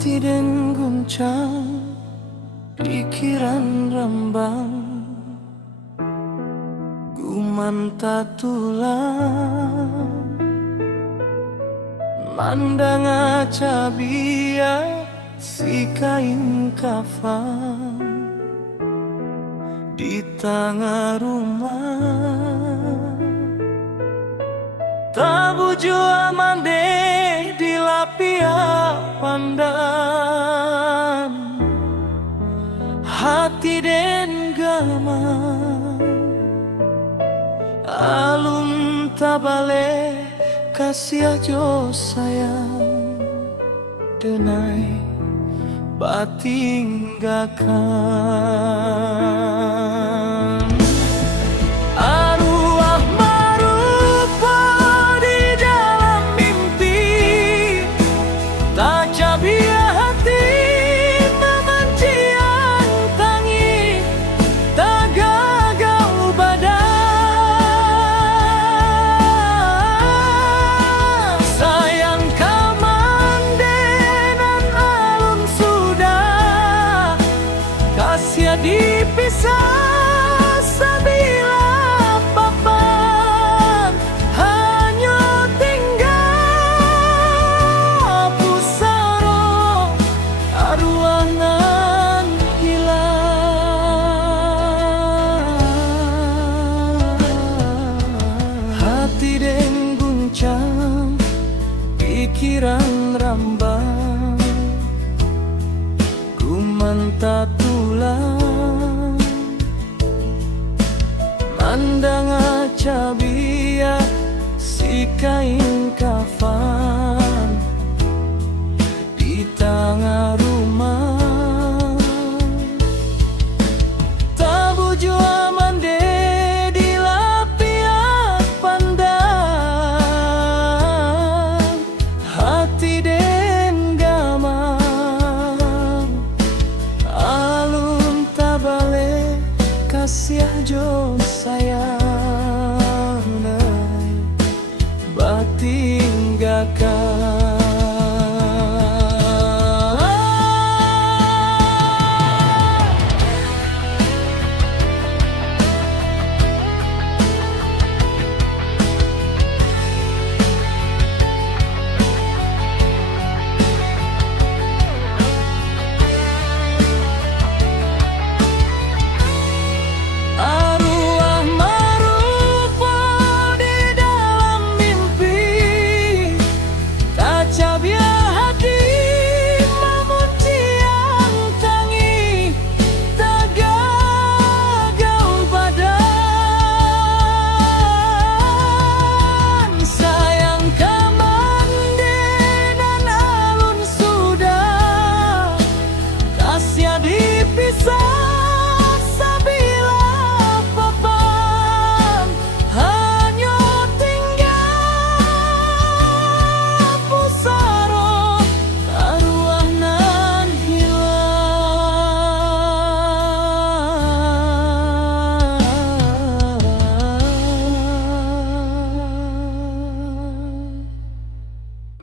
hati den guncang, pikiran rembang, gumanta tulang, mandang acabia si kain kafan di tengah rumah. Tabu jua mande di lapia pandan, hati den gamang, alun tabale kasih ajo sayang, denai batinggakan. Arwah marupa di dalam mimpi, tak cabia hati memancian tangi, tak gagau badan. Sayang kamandenan alun sudah, kasih dipisah sabila papan, hanya tinggal pusaro arwangan hilang. Hati den guncang, pikiran rambang, gumanta tulang, mandang acabia si kain kafan di tengah